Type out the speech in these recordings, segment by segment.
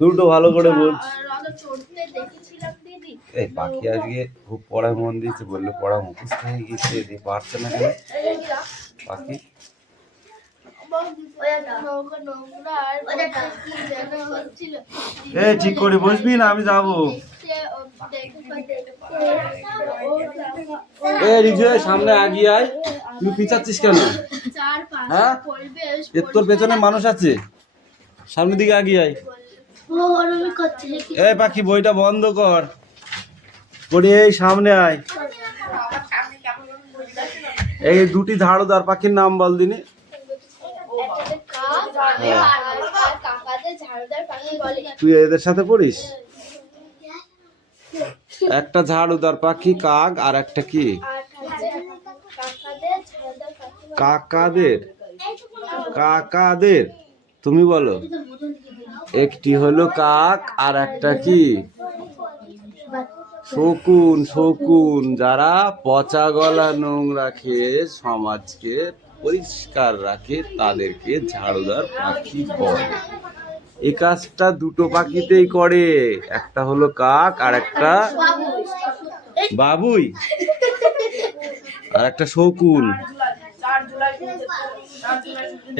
দুটো ভালো করে বলছি। এই পাখি আজকে খুব পড়ায় মন দিয়েছে, বললো পড়া মুখস্থ হয়ে গেছে, পারছে না কেন পাখি। এই ঠিক করে বসবি না, আমি যাবো। সামনে আগিয়ে আয়, তুই পিছাচ্ছিস কেন? হ্যাঁ, তোর পেছনে মানুষ আছে, সামনের দিকে আগিয়ে আয়। এই পাখি বইটা বন্ধ কর, পড়ে এই সামনে আয়। এই দুটি ঝাড়ুদার পাখির নাম বল দিনি। তুই এদের সাথে পড়িস? একটা ঝাড়ুদার পাখি কাক, আর একটা কি কাকাদের। কাকাদের তুমি বলো। একটি হলো কাক আর একটা কি শকুন। শকুন যারা পচা গলা নোংরা খেয়ে সমাজকে পরিষ্কার রাখে তাদেরকে ঝাড়ুদার পাখি বলে। এই কাজটা দুটো পাখিতেই করে, একটা হলো কাক আর একটা বাবুই আর একটা শকুন।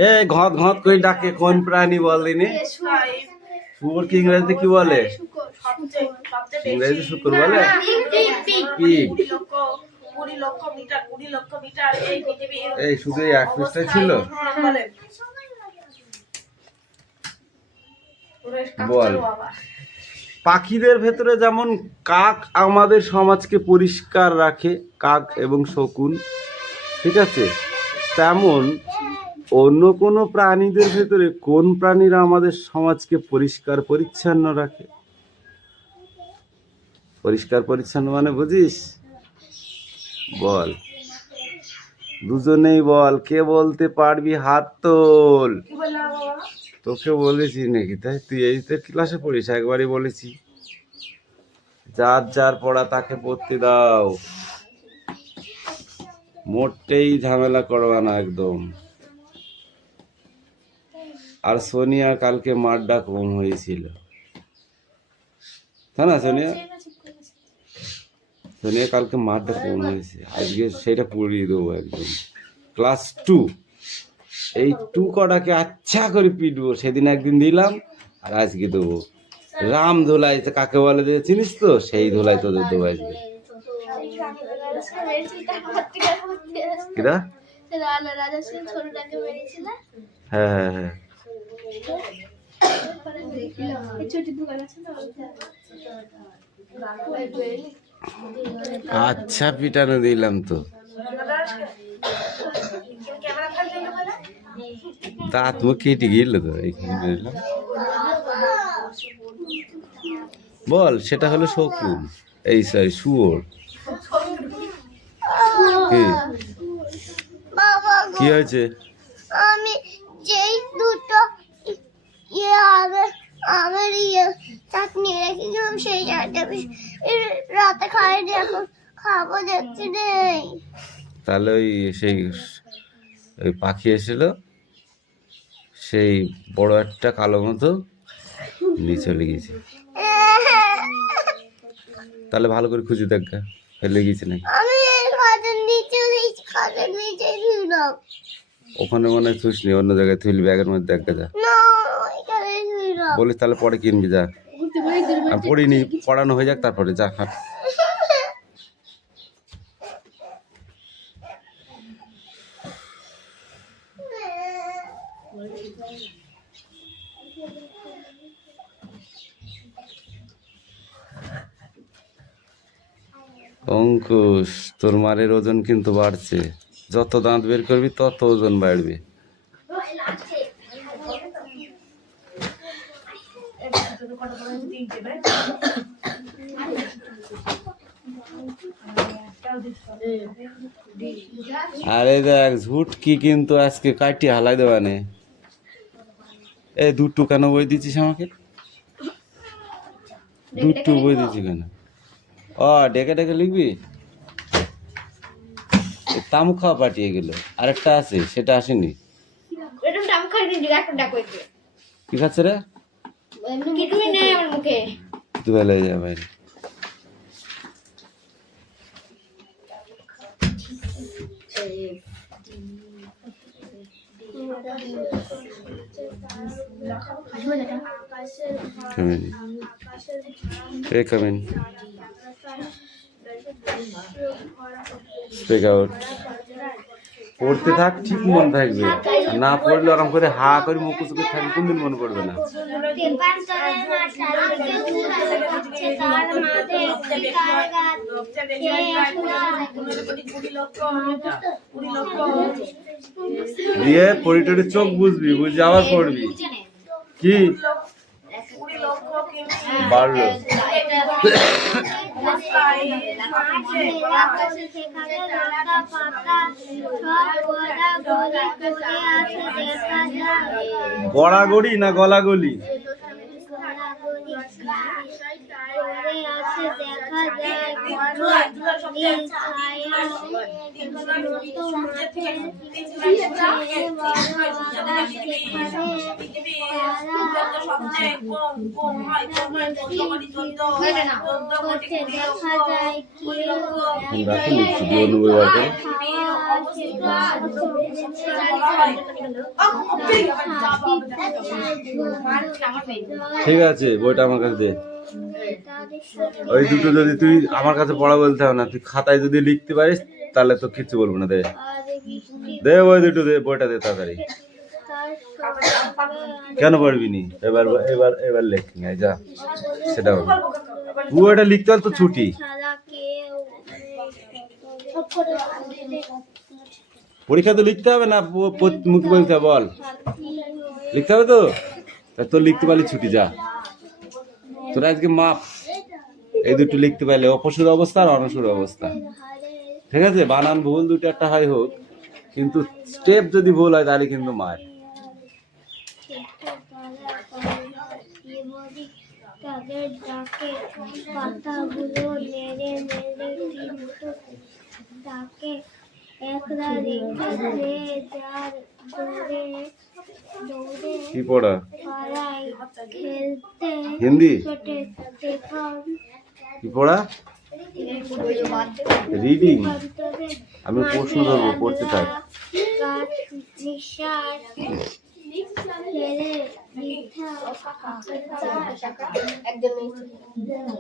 এ ঘট ঘট করে ডাকে কোন প্রাণী বল দিনি? শুয়োর কি ইংরেজিতে কি বলে? ইংরেজি শুকুর বলে পিগ। এই শুধু এক পৃষ্ঠায় ছিল। বল, পাখিদের ভেতরে যেমন কাক আমাদের সমাজকে পরিষ্কার রাখে, কাক এবং শকুন, ঠিক আছে, তেমন অন্য কোনো প্রাণীদের ভেতরে কোন প্রাণীরা আমাদের সমাজকে পরিষ্কার পরিচ্ছন্ন রাখে? পরিষ্কার পরিচ্ছন্ন মানে বুঝিস? বল, দুজনেই বল, কে বলতে পারবি হাত তোল। তোকে বলেছি নাকি? তাই তুই এই তো ক্লাসে পড়িস, একবারই বলেছি যার যার পড়া তাকে পড়তে দাও, মোটেই ঝামেলা করবা না একদম। আর সোনিয়া কালকে মারটা কম হয়েছিল, তাই না সোনিয়া? সোনিয়া কালকে মারটা কম হয়েছে, আজকে সেটা পড়িয়ে দেবো একদম। ক্লাস 2, এই 2 কটাকে আচ্ছা করে পিটবো। সেদিন একদিন দিলাম আর আজকে দেবো। রাম ধুলাই কাকে বলে চিনিস তো? সেই ধুলাই তোদের দেবো আজকে। হ্যাঁ হ্যাঁ হ্যাঁ, আচ্ছা পিটানো দিলাম তো। দাঁত মুখ কেটে গেল তো এইখানে। বল, সেটা হলো শকুন, এই সরি শুয়োর। কি হয়েছে? আমি যেই দুটো আমার চাটনি রেখেছিলাম সেই চাটনি রাতে খাইনি, এখন খাবো দেখছি নেই। তাহলে ওই সেই ওই পাখি এসেছিল, সেই বড় একটা কালো মতো নিয়ে চলে গেছে। তাহলে ভালো করে খুঁজে দেখ, ফেলে গেছে নাকি? ওখানে মনে হয় থুস নি, অন্য জায়গায় থুইলি, ব্যাগের মধ্যে দেখা যা। বলিস তাহলে পরে কিনবি, যা। আমি পড়িনি, পড়ানো হয়ে যাক তারপরে যা। খা। অঙ্কুশ, তোর মারের ওজন কিন্তু বাড়ছে, যত দাঁত বের করবি তত ওজন বাড়বে। আরে দেখ, ঝুটকি কিন্তু আজকে কাটি হালাই দেওয়া নে। এই দুটো কেন বই দিচ্ছিস আমাকে? দুটো বই দিচ্ছি কেন? ডেকে ডেকে লিখবি? তামু খাওয়া পাঠিয়ে গেল, আরেকটা আছে, সেটা আসেনি। কি খাচ্ছে রে? কিছুই নেই আমার মুখে। তুই বেলা যা বাইরে। Come in. Hey, come in. Speak out. পড়তে থাক, ঠিক মন থাকবে। না পড়লে ওরকম করে হা করে মুখ চুপে থাকলে কোনদিন মনে পড়বে না। দিয়ে পড়ি টড়ি চোখ বুঝবি, বুঝে আবার পড়বি। কি বাড়লো? গড়াগড়ি না গলাগলি? ঠিক আছে, বইটা আমার কাছে দে। ওই দুটো যদি তুই আমার কাছে পড়া বলতে হবে না, তুই খাতায় যদি লিখতে পারিস তাহলে তো কিছু বলবো না। দে দে ওই দুটো দে, বইটা দে তাড়াতাড়ি। কেন পারবি নি? এবার এবার এবার লেখ না, যা সেটা বল। বইটা লিখতে হলে তো ছুটি। পরীক্ষা তো লিখতে হবে না, মুখ বলতে হবে। বল, লিখতে হবে তো? তোর লিখতে পারলে ছুটি, যা। তোর আজকে মাপ এই দুটো লিখতে পারলে, অপসুর অবস্থা আর অনসুর অবস্থা। ঠিক আছে, বানান ভুল দুটো একটা হয় হোক, কিন্তু স্টেপ যদি ভুল হয় তাহলে কিন্তু মার। কি পড়া? হিন্দি? কি পড়া? রিডিং? আমি প্রশ্ন ধরবো, পড়তে থাক।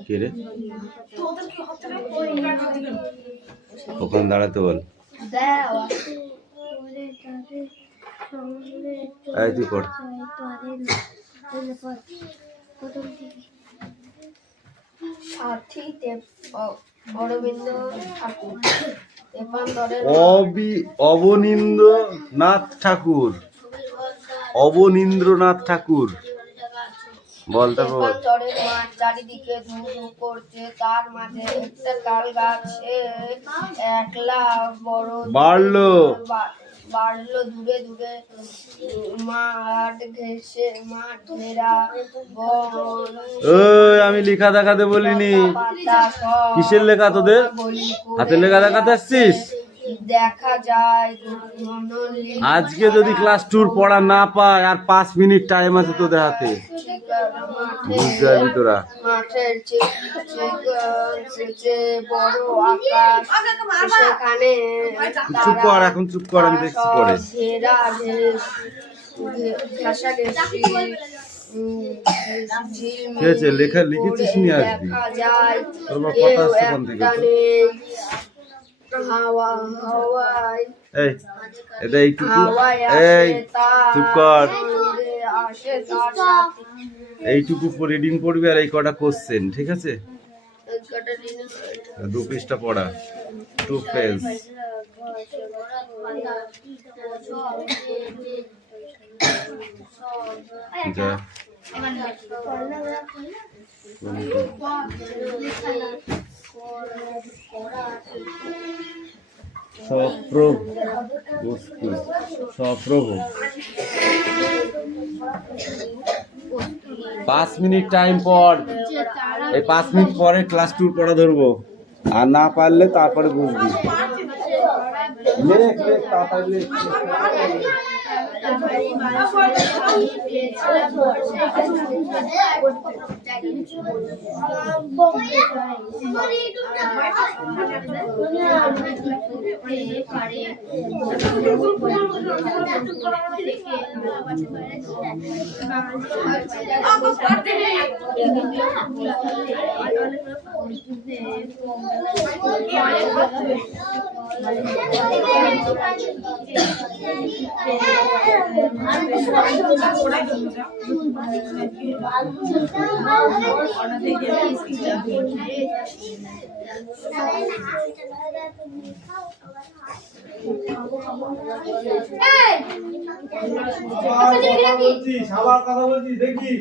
কে রে? ওখানে দাঁড়াতে বল। এই তুই পড়। অবনীন্দ্রনাথ ঠাকুর। অবনীন্দ্রনাথ ঠাকুর, বল। তারপর চারিদিকে ধু ধু করছে, তার মাঝে একটা তাল গাছে একলা বড় বাড়লো দূরে দূরে মাঠ ঘেরা বন। আমি লেখা দেখাতে বলিনি। কিসের লেখা তোদের? হাতের লেখা দেখাতে আসছিস? দেখা যায় আজকে যদি ক্লাস 2 পড়া না পায়, আর 5 মিনিট টাইম আছে তোদের হাতে, বুঝতে পারবি তোরা। মাঠের বড় আকাশ, সেখানে চুপ কর, এখন চুপ কর, আমি দেখছি পরে। ঠিক আছে, লেখা লিখেছিস নিয়ে আসবি। তোর কথা আসছে কোন থেকে? এই এটা এইটুকু, এই চুপ কর। এইটুকু রিডিং পড়বি আর এই কটা কোশ্চেন, ঠিক আছে? 2 পৃষ্ঠা পড়া, 2 পেজ। যা সপ্রভু 5 মিনিট টাইম পর। এই 5 মিনিট পরে ক্লাস 2 পড়া ধরবো, আর না পারলে তারপরে বুঝবি। লেখ লেখ তাড়াতাড়ি লেখ। সবার কথা বলছি দেখি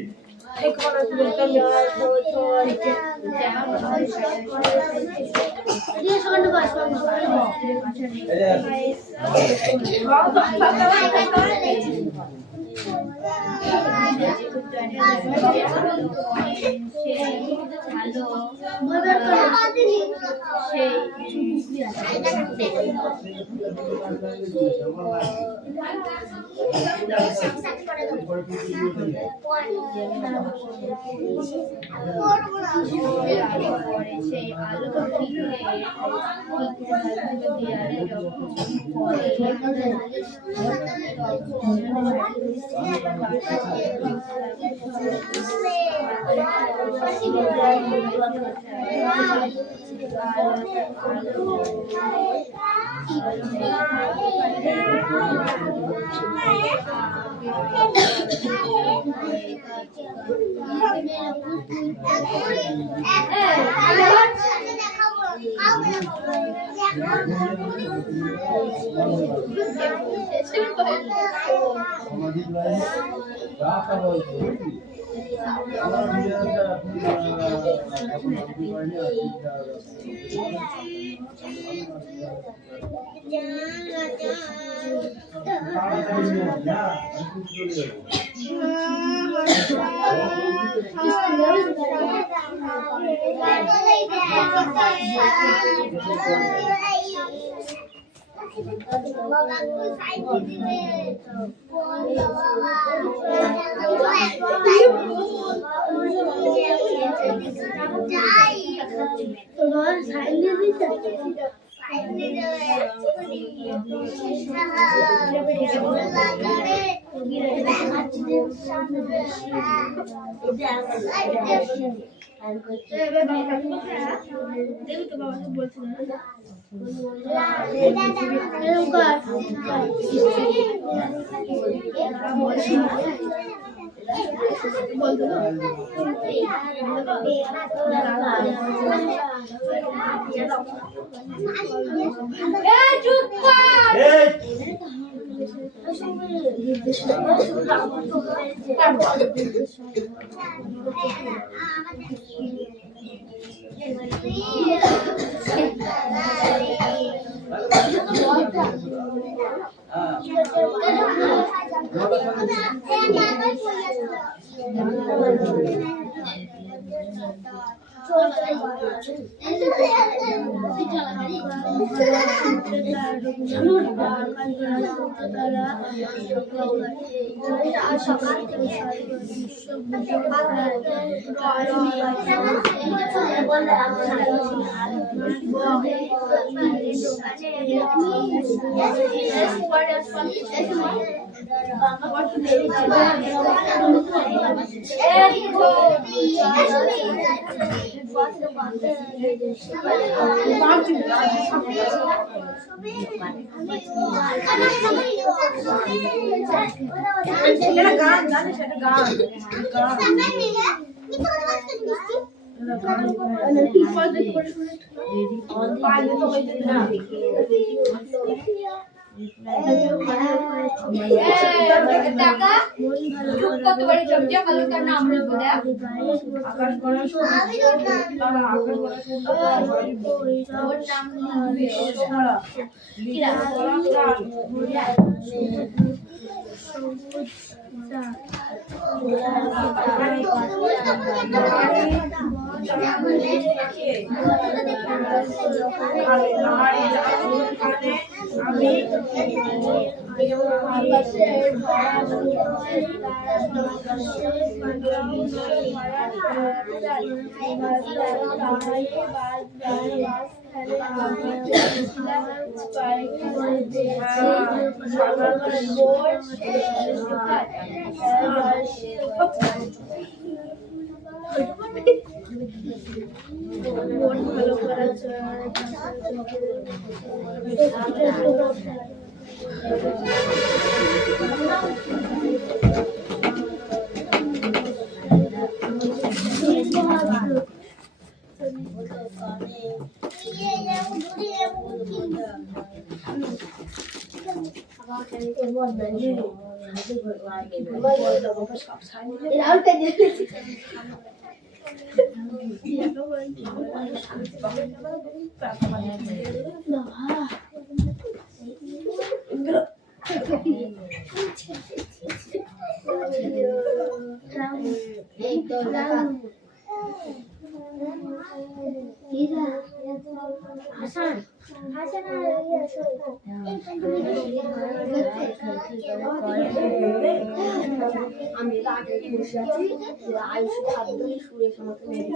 আমি আগে বসে আছি আয়ুষ খাদ্য সুরেশ আমাকে মেরে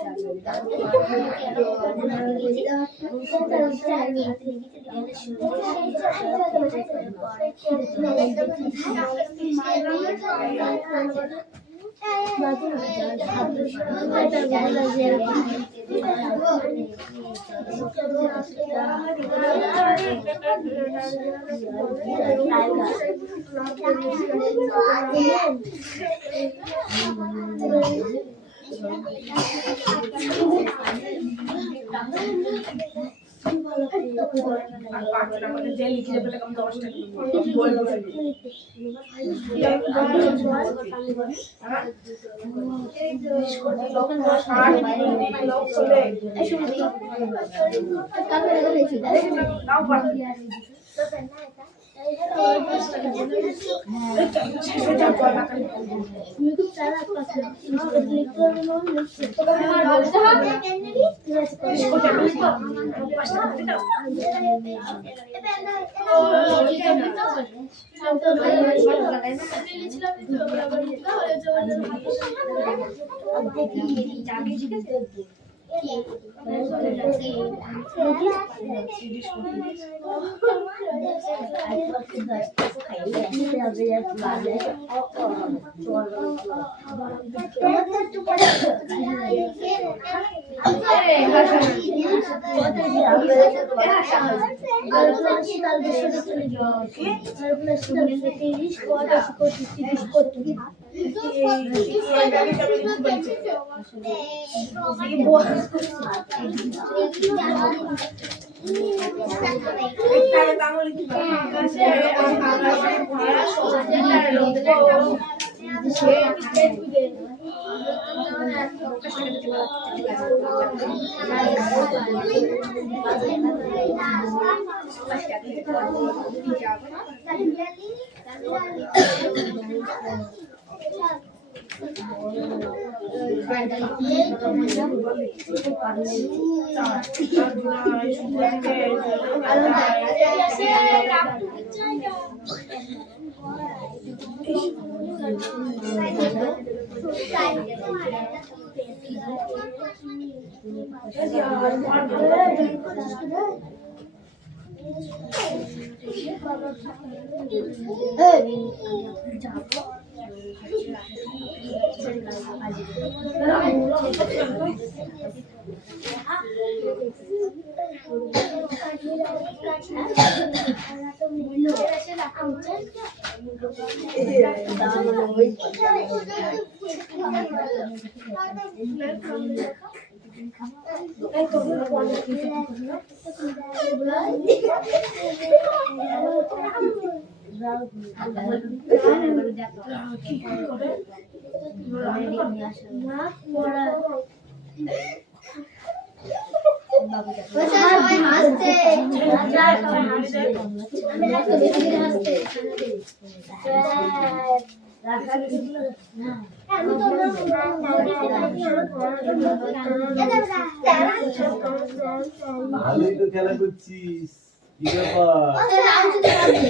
ভালোই তো খেলা করছিস। কি ব্যাপার?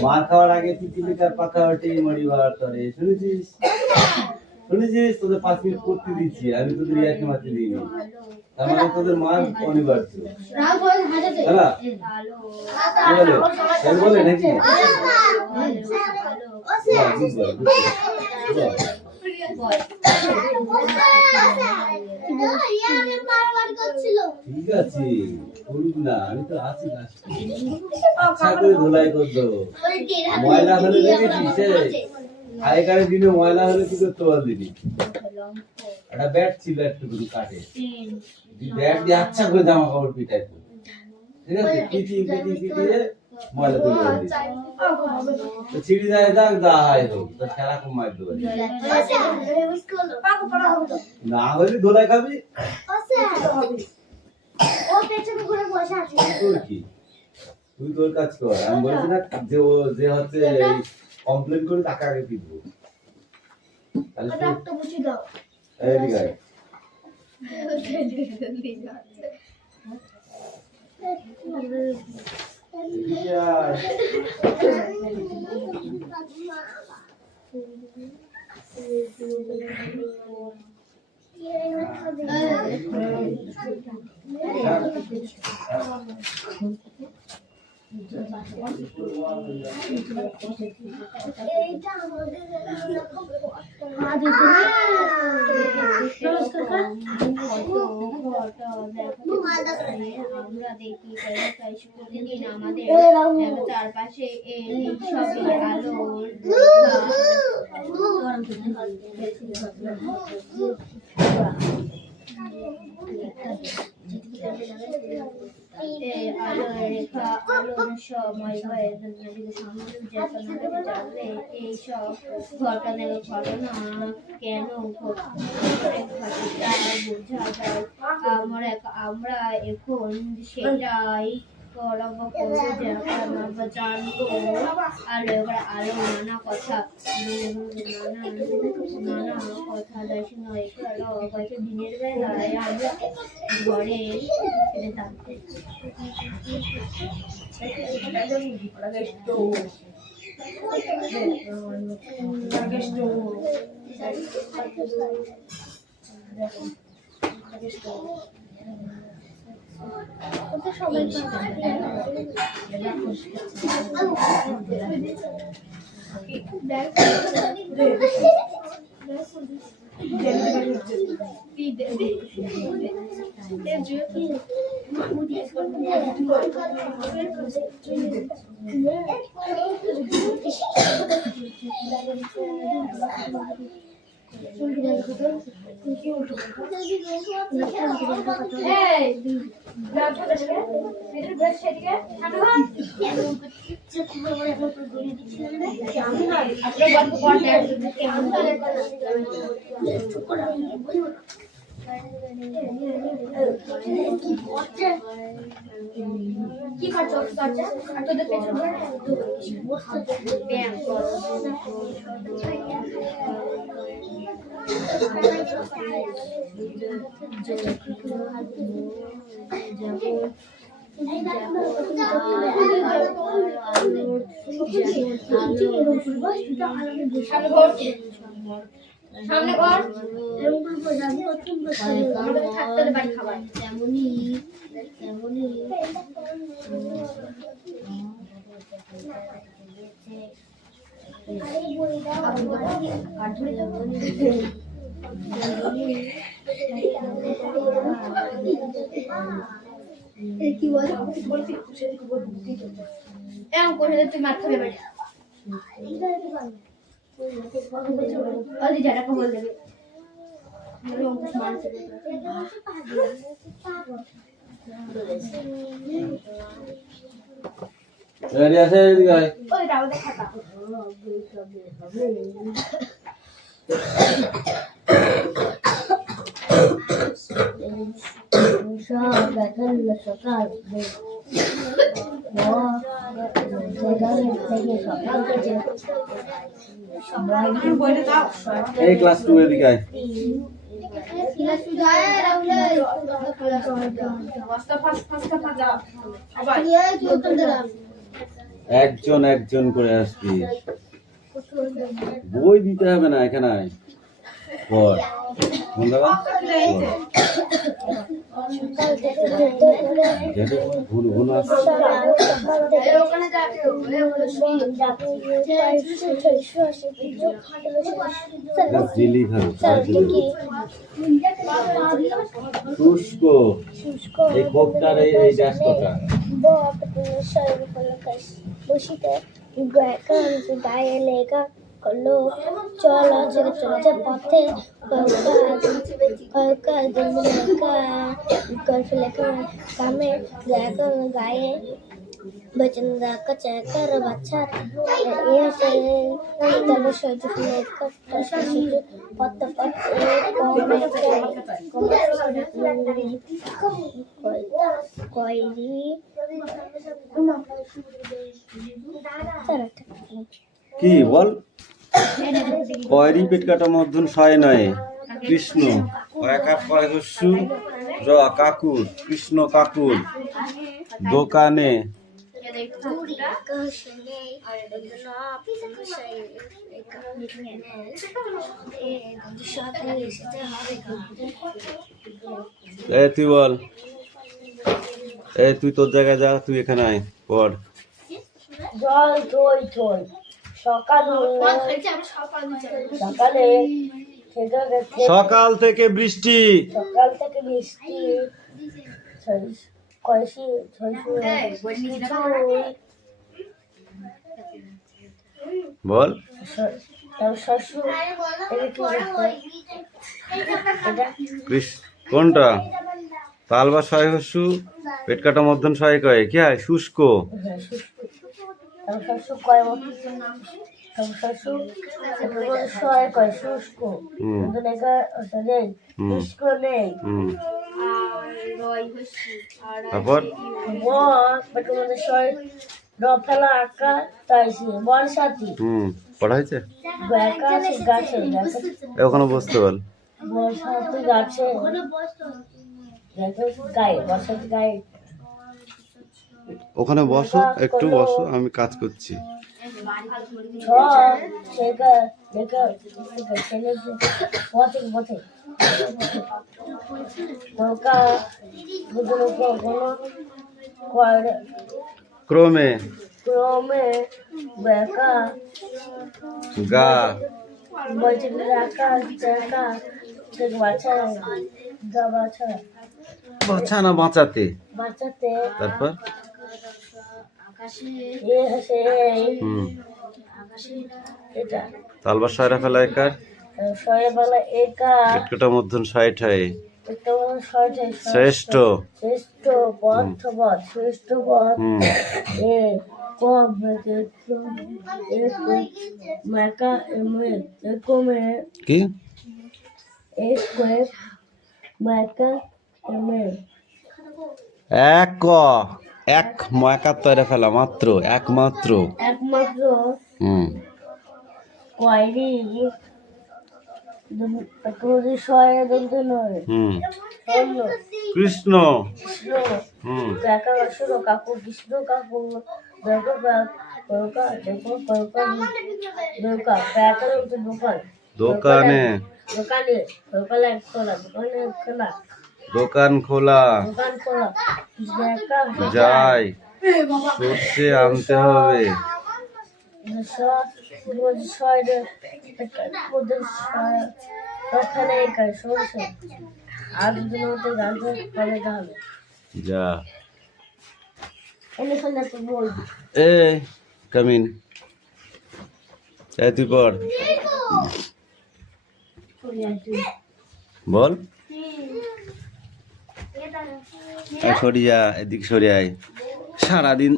মার খাওয়ার আগে পিপিলিকার পাখা ওঠে মরিবার তরে, শুনেছিস? শুনেছিস? তোদের 5 মিনিট করতে দিচ্ছি, আমি তোদের ইয়াকে মারতে দিইনি। তার মানে তোদের মার অনিবার্য। হ্যাঁ, কি বলে নাকি? ঠিক আছে, করুক না, আমি তো আছি না। আচ্ছা করে ধোলাই করতো। ময়লা হলে দেখেছিস? আগেকার দিনে ময়লা হলে কি করতে পারলি? একটা ব্যাট ছিল একটু কাটে, ব্যাট দিয়ে আচ্ছা করে জামা কাপড় পিটাইতো, ঠিক আছে? পিটিয়ে ময়লা তুলে দিবি, ছিঁড়ি যায় যাক যা হয় হোক, তো খেলা কম মারতে পারি না হলে ধোলাই খাবি। তোর কি, তুই তোর কাজ কর। আমি বলছি না যে ও যে হচ্ছে কমপ্লেন করে টাকা আগে পিটবো। এদিকে আয়। এদিকে আয়। আমরা দেখি প্রতিদিন আমাদের চারপাশে এইসব আলোর আলোর সময় জানলে এইসব ঘটনা কেন ঘটে তা বোঝা যায়। আমরা এখন সেটাই করবো জানবো। আলো নানা কথা দিনের বেলায় আমরা ঘরে কি করছো আর তোদের পেছনে ব্যায়াম করো। সামনে ঘর থাকতে বাড়ি খাবার তেমনি কি বল এমন করে তুই মার খাবে বাড়ি যেটা বল দেবে সকাল এই ক্লাস 2 এর দিকে আয়। একজন একজন করে আসবি, বই দিতে হবে না এখানে আয়। পড় বন্ধুরা, ভুল ভুল আসছে। জিলি খাবে শুষ্ক, এই খোপটার এই ডাস্টটা বসিতে গায়ে লেগা করলো চলা চলছে পথে কামে গায়ে बचन का चेकर बच्चा ये से तब शोध में पत पत कोई কি বল? কয়রি পেট কাটা মধ্যন ছয় নয় কৃষ্ণ একা পয়সু র কাকুর কৃষ্ণ কাকুর দোকানে তুই বল, তুই তোর জায়গায় যা, তুই এখানে আয় পড়। জল থই থই সকাল সকালে সকাল থেকে বৃষ্টি, সকাল থেকে বৃষ্টি কয়সি বল কোনটা? তাল বা ছয় হস্যু পেট কাটা মধ্যন ছয় কয় কি হয়? শুষ্ক। তারপর পড়া হয়েছে ওখানে বসতে বল। গাছে গায়ে বর্ষাতে গায়ে ওখানে বসো, একটু বসো, আমি কাজ করছি। ক্রমে ক্রমে বেকা গা বাঁচা না বাঁচাতে, বাঁচাতে তারপর তালবার ছয়রা ফেলা একার পেটকাটা মধ্যন ছয় ঠায় শ্রেষ্ঠ শ্রেষ্ঠ পথ শ্রেষ্ঠ পথ কি এক এক ময়কার তৈরি ফেলা মাত্র একমাত্র কয়রি কৃষ্ণ কাকু কৃষ্ণ কাকু দোকানে দোকান খোলা যাই সর্ষে আনতে হবে যা এ কামিন তুই পড় বল। সরিয়া এদিকে সরে আয়। সারাদিন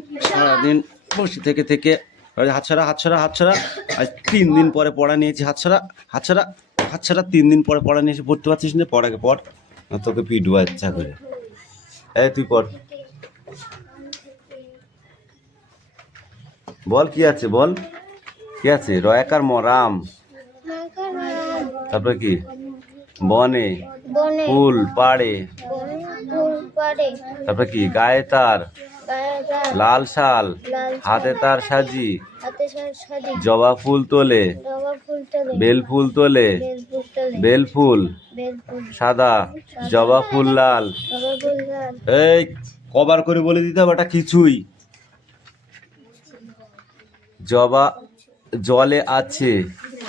বসে থেকে হাতছাড়া আজ 3 দিন পরে পড়া নিয়েছি। হাতছাড়া 3 দিন পরে পড়া নিয়েছি। পড়তে পারছিস না? পড়াকে পড়, তোকে পিটবো ইচ্ছা করে। তুই পড়, বল কি আছে, বল কি আছে? রয়াকার রাম, তারপরে কি? বনে ফুল পাড়ে, তারপরে কি? গায়ে তার লাল শাল লাল হাতে তার সাজি হাতে সাজি জবা ফুল তোলে জবা ফুল তোলে বেল ফুল তোলে বেল ফুল তোলে বেল ফুল বেল ফুল সাদা জবা ফুল লাল জবা ফুল লাল এই কবার করে বলে দিতে হবে এটা কিছুই জবা জলে আছে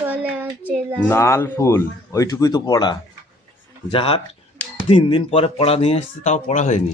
চলে আছে নাল ফুল ওইটুকুই তো পড়া যাহার 3 দিন পরে পড়া নিয়ে এসছে তাও পড়া হয়নি